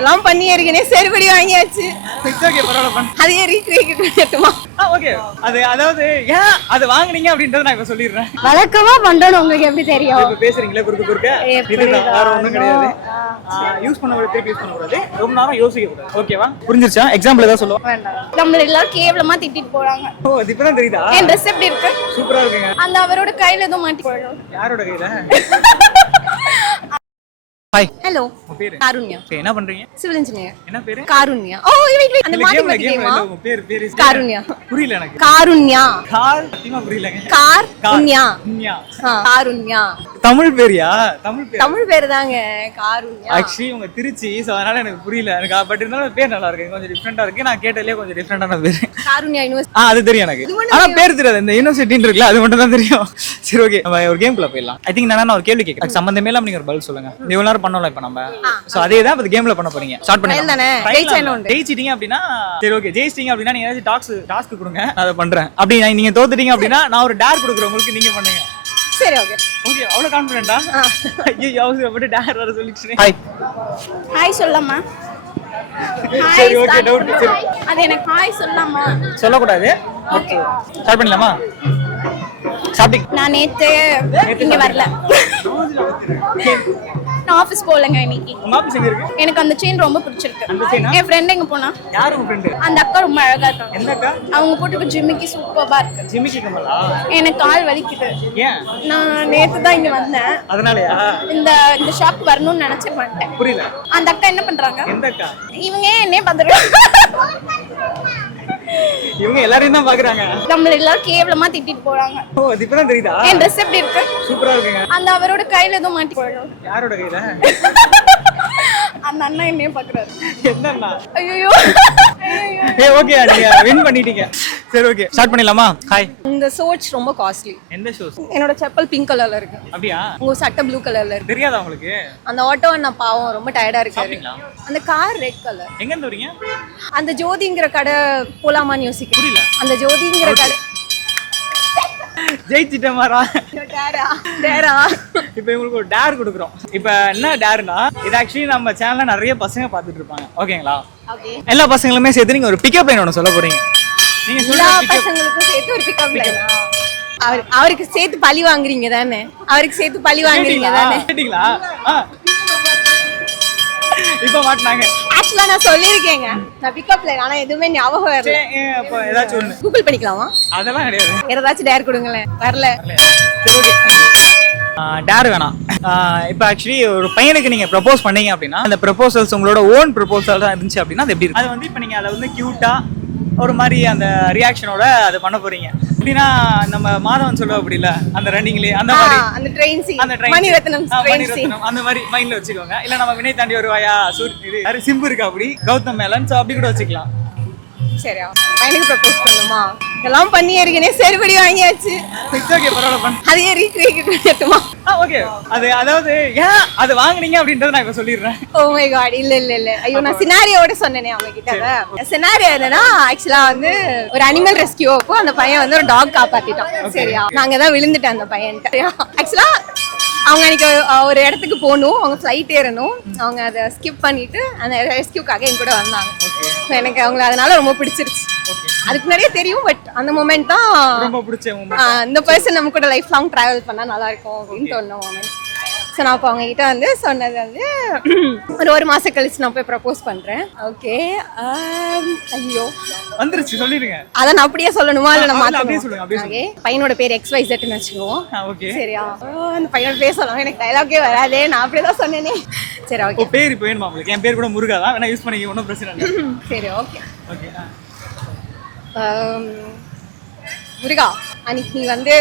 எல்லாம் பண்ணி ஏற்கனவே செருப்படி வாங்கியாச்சு. இட்ஸ் ஓகே, பரவாயில்ல பண்ணு. அதையே ரீக்ரியேட் பண்ணட்டுமா? ஓகே. அது அதாவது ஏன் அது வாங்குனீங்க அப்படின்றத நான் இப்ப சொல்லிடுறேன். வழக்கமா பண்றோம், உங்களுக்கு எப்படி தெரியும்? இப்ப பேசுறீங்களா குறுக்க இதுதான், வேற ஒண்ணும் கிடையாது. யூஸ் பண்ண திருப்பி யூஸ் பண்ண கூடாது, ரொம்ப நேரம் யோசிக்க கூடாது. ஓகேவா? புரிஞ்சிருச்சா? எக்ஸாம்பிள் ஏதாவது சொல்லுவா? நம்ம எல்லாரும் கேவலமா திட்டிட்டு போறாங்க. ஓ, இது இப்பதான் தெரியுதா? என் ட்ரெஸ் எப்படி இருக்கு? சூப்பரா இருக்குங்க. அந்த அவரோட கையில ஏதோ மாட்டி போயிடும். யாரோட கையில? ஹாய். ஹலோ. உங்க பேரு? காருண்யா. ஓகே, என்ன பண்றீங்க? Civil engineer. என்ன பேரு? காருண்யா. ஓ வெயிட் அந்த மாத்தி மாத்திக்கேமா? உங்க பேரு காருண்யா. புரியல எனக்கு. காருண்யா. சத்தியமா புரியலங்க. காருண்யா. காருண்யா. தமிழ் பேரியா? தமிழ் பேரு தாங்க காருண்யா. ஆக்சுவலி உங்க திருச்சி, சோ அதனால எனக்கு புரியல. எனக்கு பட் இருந்தாலும் பேர் நல்லா இருக்கு, கொஞ்சம் டிஃபரெண்டா இருக்கு. நான் கேட்டதுலயே கொஞ்சம் டிஃபரெண்டான பேர். காருண்யா யுனிவர்சிட்டி. அது தெரியும் எனக்கு. ஆனா பேர் தெரியாது. இந்த யுனிவர்சிட்டின்னு இருக்குல்ல, அது மட்டும் தான் தெரியும். சரி, ஓகே, நம்ம ஒரு கேம்க்குள்ள போயிடலாம். ஐ திங்க் நான் ஒரு கேள்வி கேட்கிறேன், சம்பந்தமே இல்லாம நீங்க ஒரு பதில் சொல்லுங்க. இவ்வளவு நேரம் பண்ணோம்ல இப்ப நம்ம, சோ அதே தான் இப்ப கேம்ல பண்ண போறீங்க. ஸ்டார்ட் பண்ணிடலாம். ஜெயிச்சிட்டீங்க அப்படின்னா சரி, ஓகே. ஜெயிச்சிட்டீங்க அப்படின்னா நீங்க ஏதாச்சும் டாஸ்க் கொடுங்க, நான் அதை பண்றேன். அப்படி நீங்க தோத்துட்டீங்க அப்படின்னா நான் ஒரு டேர் கொடுக்குறேன் உங்களுக்கு, நீங்க பண்ணுங்க. சரி, ஓகே. ஓகே, அவ்வளவு கான்ஃபிடென்ட்டா? ஐயோ, அவசரப்பட்டு டேர் வர சொல்லிட்டேன். ஹாய். ஹாய் சொல்லலாமா? சரி, ஓகே, டவுட். சரி, அது எனக்கு ஹாய் சொல்லலாமா? சொல்ல கூடாது. ஓகே, ஸ்டார்ட் பண்ணலாமா? சாப்பிட்டீங்க? நான் நேத்து இங்க வரல. நான் ஆபீஸ் போலங்க இன்னைக்கு. உங்க ஆபீஸ் எங்க இருக்கு? எனக்கு அந்த செயின் ரொம்ப பிடிச்சிருக்கு. என் ஃப்ரெண்ட் எங்க போனா? யார் உங்க ஃப்ரெண்ட்? அந்த அக்கா ரொம்ப அழகா இருக்காங்க. எந்த அக்கா? அவங்க போட்டுக்க ஜிம்மிக்கு சூப்பரா இருக்கு. ஜிமிக்கி கமலா? எனக்கு கால் வலிக்குது. ஏன்? நான் நேத்து தான் இங்க வந்தேன். அதனாலயா? இந்த ஷாப் வரணும்னு நினைச்ச மாட்டேன். புரியல. அந்த அக்கா என்ன பண்றாங்க? எந்த அக்கா? இவங்க என்னைய பாத்துறாங்க. இவங்க எல்லாரையும் தான் பாக்குறாங்க. நம்ம எல்லாரும் கேவலமா திட்டிட்டு போறாங்க. ஓ, இது இப்பதான் தெரியுதா? என் ட்ரெஸ் எப்படி இருக்கு? சூப்பரா இருக்குங்க. அந்த அவரோட கையில ஏதோ மாட்டி போயிடும். யாரோட கையில? அந்த அண்ணா என்னைய பாக்குறாரு. எந்த அண்ணா? ஐயோ. ஏய், ஓகே, நீங்க வின் பண்ணிட்டீங்க. சரி, ஓகே, ஸ்டார்ட் பண்ணிடலாமா? ஹாய். இந்த சோச் ரொம்ப காஸ்ட்லி. எந்த ஷோஸ்? என்னோட செப்பல் பிங்க் கலர்ல இருக்கு. அப்படியா? உங்க சட்டை ப்ளூ கலர்ல இருக்கு. தெரியாதா உங்களுக்கு? அந்த ஆட்டோ அண்ணா பாவம் ரொம்ப டயர்டா இருக்காரு. அந்த கார் ரெட் கலர். எங்க இருந்து வரீங்க? அந்த ஜோதிங்கிற கடை போலாமான்னு யோசிக்கிறேன். புரியல. அந்த ஜோதிங்கிற கடை. ஜெயிச்சிட்டமாரா? டேரா. இப்போ உங்களுக்கு ஒரு டேர் கொடுக்குறோம். இப்போ என்ன டேர்னா, இது ஆக்சுவலி நம்ம சேனல்ல நிறைய பசங்க பார்த்துட்டு இருப்பாங்க. ஓகேங்களா? ஓகே. எல்லா பசங்களுமே சேர்த்து நீங்க ஒரு பிக்கப் லைன் ஒன்று சொல்ல போறீங்க. நீங்க எல்லா சொல்ற பசங்களுக்கும் சேர்த்து ஒரு பிக்கப் லைன். அவருக்கு சேர்த்து பழி வாங்குறீங்க தானே? அவருக்கு சேர்த்து பழி வாங்குறீங்க தானே? கேட்டிங்களா? இப்போ மாட்டனாங்க. ஆக்சுவலா நான் சொல்லிருக்கேங்க, நான் பிக்கப் லைன், ஆனா எதுவுமே ஞாபகம் வரல. அப்போ ஏதாச்சும் ஒன்று கூகுள் பண்ணிக்கலாமா? அதெல்லாம் கிடையாது. ஏதாச்சும் டேர் கொடுங்களேன். வரல. சரி, ஓகே. டேர் வேணாம். இப்போ ஆக்சுவலி ஒரு பையனுக்கு நீங்க ப்ரப்போஸ் பண்ணீங்க அப்படின்னா, அந்த ப்ரப்போசல்ஸ் உங்களோட ஓன் ப்ரப்போசல் தான் இருந்துச்சு அப்படின்னா அது எப்படி இருக்கும்? அது வந்து இப்போ நீங்க அதை வந்து கியூட்டா ஒரு மாதிரி அந்த ரியாக்ஷனோட அதை பண்ண போறீங்க. எப்படின்னா நம்ம மாதவன் சொல்லுவா அப்படி இல்ல, அந்த ரன்னிங்லயே அந்த மாதிரி, அந்த ட்ரெயின் சீன், அந்த ட்ரெயின் மணிரத்னம் ட்ரெயின் சீன், அந்த மாதிரி மைண்ட்ல வச்சுக்கோங்க. இல்ல நம்ம வினை தாண்டி வருவாயா, இது யாரு சிம்பு இருக்கா அப்படி, கௌதம் மேலன், சோ அப்படி கூட வச்சுக்கலாம். சரியா? பையனுக்கு ப்ரப்போஸ் பண்ணுமா? எல்லாம் பண்ணி ஏற்கனவே செருப்படி வாங்கியாச்சு. இட்ஸ் ஓகே, பரவாயில்ல பண்ணு. அதையே ரீக்ரியேட் பண்ணட்டுமா? ஓகே. அது அதாவது ஏன் அது வாங்குனீங்க அப்படின்றத நான் இப்ப சொல்லிடுறேன். ஓ மை காட், இல்ல. ஐயோ, நான் சினாரியோட சொன்னேனே அவங்க கிட்ட. சினாரியோ என்னன்னா, ஆக்சுவலா வந்து ஒரு அனிமல் ரெஸ்கியூ அப்போ அந்த பையன் வந்து ஒரு டாக் காப்பாத்திட்டான். சரியா? நாங்க தான் விழுந்துட்டேன் அந்த பையன்கிட்ட. ஆக்சுவலா அவங்க அன்னைக்கு ஒரு இடத்துக்கு போகணும், அவங்க ஃப்ளைட் ஏறணும். அவங்க அதை ஸ்கிப் பண்ணிட்டு அந்த ரெஸ்கியூக்காக என் கூட வந்தாங்க. எனக்கு அவங்கள அதனால ரொம்ப பிடிச்சிருச்சு. அதுக்கு முன்னாடியே தெரியும், பட் அந்த மொமெண்ட் தான் ரொம்ப பிடிச்ச மொமெண்ட். இந்த பர்சன் நம்ம கூட லைஃப் லாங் டிராவல் பண்ணா நல்லா இருக்கும் அப்படின்னு தோணுன மொமெண்ட். ஸோ நான் இப்போ அவங்க கிட்ட வந்து சொன்னது வந்து ஒரு மாசம் கழிச்சு நான் போய் ப்ரப்போஸ் பண்றேன். ஓகே. ஐயோ வந்துருச்சு, சொல்லிடுங்க. அத நான் அப்படியே சொல்லணுமா இல்ல நான் அப்படியே சொல்லுங்க, அப்படியே ஓகே. பையனோட பேர் XYZன்னு வச்சுக்குவோம். ஓகே, சரியா? அந்த பையனோட பேர் சொல்லணும், எனக்கு டயலாகே வராதே, நான் அப்படியே தான் சொன்னேனே. சரி, ஓகே. பேர் இப்போ வேணுமா உங்களுக்கு? என் பேர் கூட முருகா தான், வேணா யூஸ் பண்ணிக்க, ஒன்றும் பிரச்சனை இல்லை. சரி, ஓகே. ஓகே. முருகா, அன்னைக்கு நீ வந்து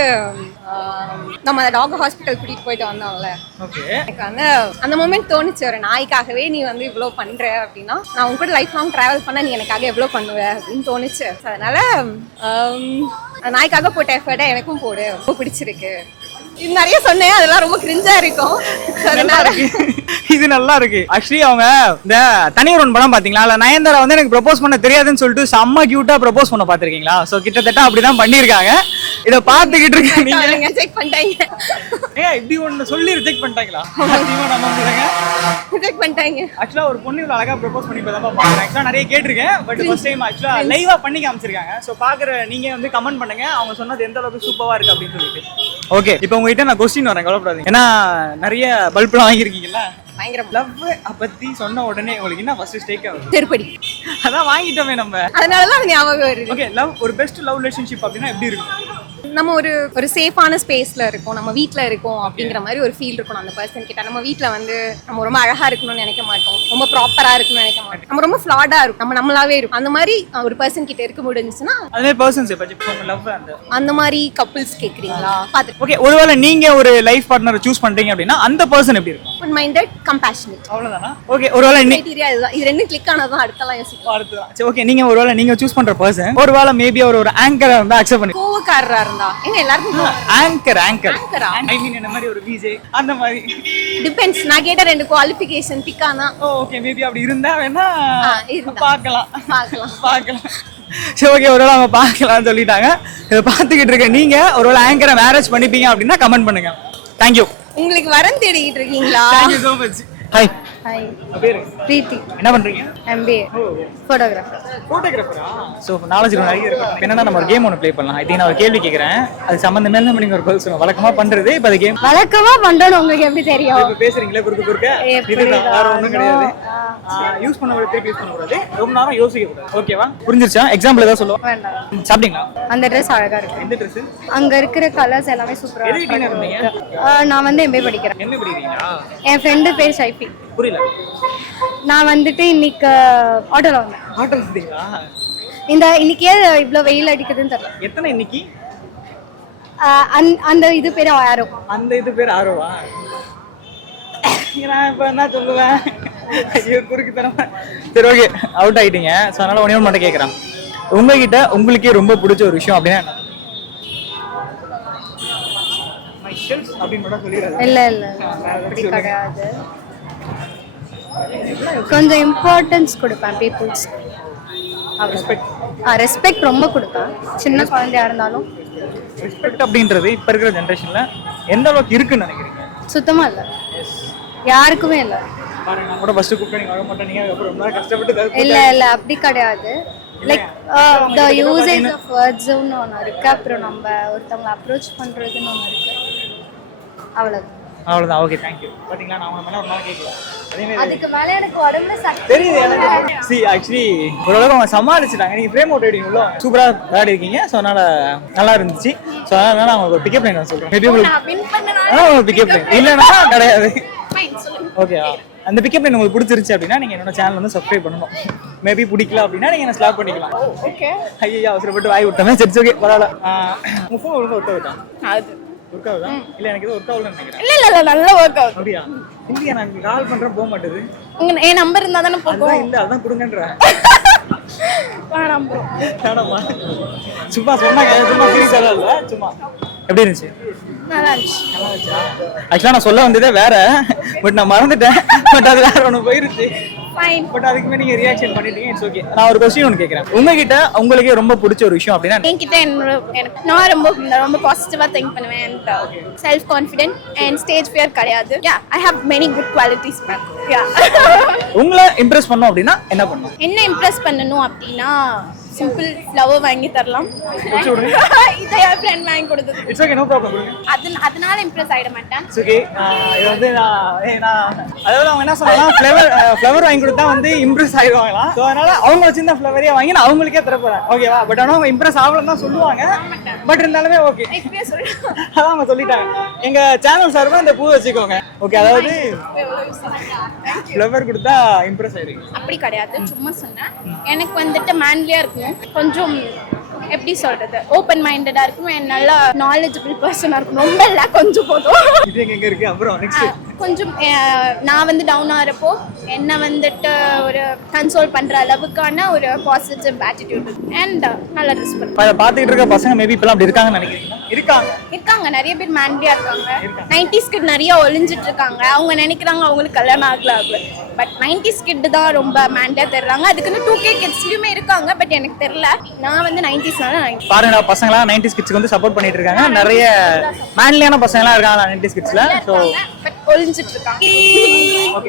நம்ம அந்த டாக் ஹாஸ்பிட்டல் கூட்டிட்டு போயிட்டு வந்தோம்ல, ஓகே. எனக்கு வந்து அந்த மொமெண்ட் தோணுச்சு, ஒரு நாய்க்காகவே நீ வந்து இவ்வளோ பண்ற அப்படின்னா நான் உங்க கூட லைஃப் லாங் டிராவல் பண்ண நீ எனக்காக எவ்வளோ பண்ணுவ அப்படின்னு தோணுச்சு. அதனால நாய்க்காக போட்ட எஃபர்ட்டை எனக்கும் போடு, ரொம்ப பிடிச்சிருக்கு. இது நிறைய சொன்னேன், அதெல்லாம் ரொம்ப கிரிஞ்சா இருக்கும். இது நல்லா இருக்கு. ஆக்சுவலி அவங்க இந்த தனியொரு படம் பாத்தீங்களா, இல்ல நயன்தாரா வந்து எனக்கு ப்ரப்போஸ் பண்ண தெரியாதுன்னு சொல்லிட்டு செம்ம கியூட்டா ப்ரப்போஸ் பண்ண பாத்திருக்கீங்களா? சோ கிட்டத்தட்ட அப்படிதான் பண்ணிருக்காங்க. இத பாத்துக்கிட்டு இருக்க நீங்க செக் பண்ணிட்டாங்க. ஏன் இப்படி ஒண்ணு சொல்லி ரிஜெக்ட் பண்ணிட்டாங்களா? சத்தியமா நம்ப முடியலங்க. ரிஜெக்ட் பண்ணிட்டாங்க. ஆக்சுவலா ஒரு பொண்ணு இவ்வளவு அழகா ப்ரோபோஸ் பண்ணி இப்பதான் பாக்குறேன். ஆக்சுவலா நிறைய கேட்டிருக்கேன், பட் ஃபர்ஸ்ட் டைம் ஆக்சுவலா லைவா பண்ணி காமிச்சிருக்காங்க. சோ பாக்குற நீங்க வந்து கமெண்ட் பண்ணுங்க அவங்க சொன்னது எந்த அளவுக்கு சூப்பரா இருக்கு அப்படின்னு சொல்லிட்டு. ஓகே, இப்போ உங்ககிட்ட நான் क्वेश्चन வரேன், கவலைப்படாதீங்க. ஏன்னா நிறைய பல்ப்லாம் வாங்கிருக்கீங்கல்ல. பயங்கரம். லவ் பத்தி சொன்ன உடனே உங்களுக்கு என்ன ஃபர்ஸ்ட் ஸ்டேக் ஆகுது? திருப்படி. அதான் வாங்கிட்டோமே நம்ம. அதனால தான் ஞாபகம் வருது. ஓகே, ஒரு பெஸ்ட் லவ் ரிலேஷன்ஷிப் அப்படினா எப்படி இருக்கும்? நம்ம ஒரு சேஃபான ஸ்பேஸ்ல இருக்கோம், நம்ம வீட்ல இருக்கோம் அப்படிங்கிற மாதிரி ஒரு ஃபீல் இருக்கணும் அந்த பர்சன் கிட்ட. நம்ம வீட்ல வந்து நம்ம ரொம்ப அழகா இருக்கணும்னு நினைக்க மாட்டோம், ரொம்ப ப்ராப்பரா இருக்கணும்னு நினைக்க மாட்டோம், நம்ம ரொம்ப ஃப்ளாடா இருக்கும், நம்ம நம்மளாவே இருக்கும். அந்த மாதிரி ஒரு பர்சன் கிட்ட இருக்க முடிஞ்சுச்சுன்னா அதே பர்சன்ஸ் இப்போ லவ் அந்த மாதிரி கப்பிள்ஸ் கேக்குறீங்களா? பாத்து. ஓகே, ஒருவேளை நீங்க ஒரு லைஃப் பார்ட்னரை சூஸ் பண்றீங்க அப்படின்னா அந்த பர்சன் எப்படி இருக்கும்? Open minded, compassionate. அவ்வளவுதானா? ஓகே, ஒருவேளை கிரைட்டீரியா இதுதான். இது ரெண்டும் கிளிக் ஆனதான் அடுத்தலாம் யோசிப்போம். அடுத்ததான். சரி, ஓகே, நீங்க ஒருவேளை நீங்க சூஸ் பண்ற பர்சன் ஒருவேளை மேபி ஒரு ஆங்கரா இருந்தா அக்செப்ட் பண்ணி. கோவக்காரரா இருந்தா எங்க எல்லாரும் ஆங்கர் ஐ ஆங்கரா? மீன் என்ன மாதிரி ஒரு விஜே அந்த மாதிரி டிபெண்ட்ஸ். நான் கேட்ட ரெண்டு குவாலிஃபிகேஷன் டிக் ஆனா ஓகே, மேபி அப்படி இருந்தா வேணா இருந்தா பார்க்கலாம். பார்க்கலாம். சரி, ஓகே, ஒருவேளை அவங்க பார்க்கலாம்னு சொல்லிட்டாங்க. இதை பார்த்துக்கிட்டு இருக்க நீங்க ஒருவேளை ஆங்கரை மேரேஜ் பண்ணிப்பீங்க அப்படின்னா கமெண்ட் பண்ணுங்க. தேங்க்யூ. உங்களுக்கு வரன் தேடிட்டு இருக்கீங்களா? Thank you so much. Hi. Hi. பேரு பிரீத்தி. என்ன பண்றீங்க? MBA photographer. போட்டோகிராஃபரா? சோ நாலேஜ் நிறைய இருக்கு. என்னன்னா நம்ம ஒரு கேம் ஒன்னு ப்ளே பண்ணலாம். ஐ திங்க் நான் ஒரு கேள்வி கேக்குறேன், அது சம்பந்தமே இல்லாம நீங்க ஒரு பதில் சொல்லுங்க. வழக்கமா பண்றது இப்ப அந்த கேம் வழக்கமா பண்றோம். உங்களுக்கு எப்படி தெரியும்? இப்ப பேசுறீங்களா குறுக்க இதுதான், வேற ஒண்ணும் கிடையாது. யூஸ் பண்ண கூடாது, திருப்பி யூஸ் பண்ண கூடாது, ரொம்ப நேரம் யோசிக்க கூடாது. ஓகேவா? புரிஞ்சிருச்சா? எக்ஸாம்பிள் ஏதாவது சொல்லுவோம். வேண்டாம். சாப்பிட்டீங்களா? அந்த Dress அழகா இருக்கு. எந்த Dress? அங்க இருக்கிற கலர்ஸ் எல்லாமே சூப்பரா எதுக்கு டின்னர் பண்ணீங்க? நான் வந்து MBA படிக்கிறேன். என்ன படிக்கிறீங்களா? என் ஃப்ரெண்ட் பேர் ஷைஃபி. புரியல. நான் வந்துட்டு இன்னைக்கு ஆட்டோல வந்தேன். ஆட்டோல வந்தீங்களா? இன்னைக்கே இவ்ளோ வெயில் அடிக்குதுன்னு தெரியல. எத்தனை இன்னைக்கு? அந்த இது பேர் ஆரோ. அந்த இது பேர் ஆரோவா? நான் இப்ப என்ன சொல்லுவேன்? ஐயோ, குறுக்கு தரமா. சரி, ஓகே, அவுட் ஆயிட்டீங்க. சோ அதனால ஒண்ணே ஒன்று மட்டும் கேட்கறேன். உங்ககிட்ட உங்களுக்கே ரொம்ப பிடிச்ச ஒரு விஷயம் அப்படின்னா இல்ல கிடையாது. கொஞ்சம் இம்பார்ட்டன்ஸ் கொடுப்பேன் பீப்புள்ஸ். ரெஸ்பெக்ட் ரொம்ப கொடுப்பேன், சின்ன குழந்தையா இருந்தாலும். ரெஸ்பெக்ட் அப்படின்றது இப்ப இருக்கிற ஜெனரேஷன்ல எந்த அளவுக்கு இருக்குன்னு நினைக்கிறீங்க? சுத்தமா இல்ல, யாருக்குமே இல்ல. பாருங்க, நான் கூட ஃபர்ஸ்ட் கூப்பிட்டு நீங்க வர மாட்டேங்க, அப்புறம் ரொம்ப கஷ்டப்பட்டு. இல்ல அப்படி கிடையாது. Like the usage of words ன்னு ஒன்று இருக்கு, அப்புறம் நம்ம ஒருத்தவங்க அப்ரோச் பண்றதுன்னு ஒன்று இருக்கு. அவ்வளவுதான். Okay, thank you. பாத்தீங்களா, நான் உங்க மேல ஒரு நாள் கேட்கல. அதே மாதிரி அதுக்கு மேல எனக்கு உடம்புல சக்தி தெரியுது எனக்கு. சி ஆக்சுவலி ஓரளவுக்கு அவங்க சமாளிச்சுட்டாங்க. நீங்க ஃப்ரேம் அவுட் ஆயிட்டீங்களோ, சூப்பரா விளையாடி இருக்கீங்க. ஸோ அதனால நல்லா இருந்துச்சு. ஸோ அதனால நான் உங்களுக்கு பிக்கப் லைன் சொல்றேன். மேபி உங்களுக்கு பிக்கப் லைன் இல்லைன்னா கிடையாது. ஓகே, அந்த பிக்கப் லைன் உங்களுக்கு பிடிச்சிருச்சு அப்படின்னா நீங்க என்னோட சேனல் வந்து சப்ஸ்கிரைப் பண்ணணும். மேபி பிடிக்கல அப்படின்னா நீங்க என்ன ஸ்லாப் பண்ணிக்கலாம். ஓகே, ஐயா அவசரப்பட்டு வாய் விட்டோமே. சரி, ஓகே, பரவாயில்ல. உங்க ஃபோன் ஒழுங்கா ஒர்க் ஆகுதா? அது ஒர்க் ஆகுதா? இல்ல எனக்கு ஒர்க் ஆகலன்னு நினைக்கிறேன். இல்ல நல்லா ஒர்க் ஆகுது. அப்படியா? இல்லையா, நான் கால் பண்றேன் போக மாட்டேது. என் நம்பர் இருந்தா தானே போகும். இல்ல அதான் கொடுங்கன்றேன். வேணாம் ப்ரோ. வேணாமா? சும்மா சொன்னாங்க, சும்மா சீரியஸா இல்ல, சும்மா. எப்படி இருந்துச்சு? நல்லா இருந்துச்சு. ஆக்சுவலா நான் சொல்ல வந்ததே வேற, பட் நான் மறந்துட்டேன். பட் அது வேற ஒன்று போயிருச்சு. ஃபைன். பட் அதுக்குமே நீங்க ரியாக்ஷன் பண்ணிட்டீங்க. It's okay. நான் ஒரு क्वेश्चन ஒன்னு கேக்குறேன். உங்ககிட்ட உங்களுக்கே ரொம்ப பிடிச்ச ஒரு விஷயம் அப்படினா? என்கிட்ட எனக்கு நான் ரொம்ப பாசிட்டிவா திங்க் பண்ணுவேன். and self confident and stage fear கிடையாது. yeah I have many good qualities man. உங்களை இம்ப்ரெஸ் பண்ணனும் அப்படினா என்ன பண்ணனும்? என்ன இம்ப்ரெஸ் பண்ணனும் அப்படினா சிம்பிள் ஃப்ளவர் வாங்கி தரலாம். இதை என் ஃப்ரெண்ட் வாங்கி கொடுத்தது. It's okay, no problem. அதனால இம்ப்ரெஸ் ஆயிட மாட்டேன். It's okay. இது வந்து நான் அதாவது அவங்க என்ன சொன்னாங்கன்னா ஃப்ளவர் வாங்கி கொடுத்தா வந்து இம்ப்ரெஸ் ஆயிடுவாங்களாம். ஸோ அதனால அவங்க வச்சிருந்த ஃப்ளவரே வாங்கி நான் அவங்களுக்கே தர போறேன். ஓகேவா? பட் ஆனால் அவங்க இம்ப்ரெஸ் ஆகலன்னு தான் சொல்லுவாங்க. பட் இருந்தாலுமே ஓகே, அதான் அவங்க சொல்லிட்டாங்க. எங்க சேனல் சார்பா இந்த பூ வச்சுக்கோங்க. ஓகே, அதாவது ஃப்ளவர் கொடுத்தா இம்ப்ரெஸ் ஆயிடுங்க அப்படி கிடையாது, சும்மா சொன்னேன். எனக்கு வந்துட்டு மேன்லியா இருக்கணும், கொஞ்சம் எப்படி சொல்றது, ஓப்பன் மைண்டடா இருக்கணும், நல்லா நாலேஜபிள் பர்சனா இருக்கணும். ரொம்ப இல்ல, கொஞ்சம் போதும். இது எங்க இருக்கு? அப்புறம் நெக்ஸ்ட் கொஞ்சம் நான் வந்து டவுன் ஆகிறப்போ என்ன வந்துட்டு ஒரு கன்சோல் பண்ற அளவுக்கான ஒரு பாசிட்டிவ் ஆட்டிடியூட் அண்ட் நல்ல ரெஸ்பெக்ட். பாத்துக்கிட்டு இருக்க பசங்க மேபி இப்பலாம் அப்படி இருக்காங்கன்னு நினைக்கிறீங்களா? இருக்காங்க, நிறைய பேர் மேன்லியா இருக்காங்க. 90s கிட் நிறைய ஒளிஞ்சிட்டு இருக்காங்க. அவங்க நினைக்கிறாங்க அவங்களுக்கு கல்யாணம் ஆகல. பட் 90s கிட் தான் ரொம்ப மேண்டா தெரிறாங்க. அதுக்குன்னு 2K கிட்ஸ்லயுமே இருக்காங்க, பட் எனக்கு தெரியல. நான் வந்து 90sனால பாருங்க பசங்களா 90s கிட்ஸ்க்கு வந்து சப்போர்ட் பண்ணிட்டு இருக்காங்க. நிறைய மேன்லியான பசங்களா இருக்காங்க 90s கிட்ஸ்ல. சோ பட் ஒளிஞ்சிட்டு இருக்காங்க.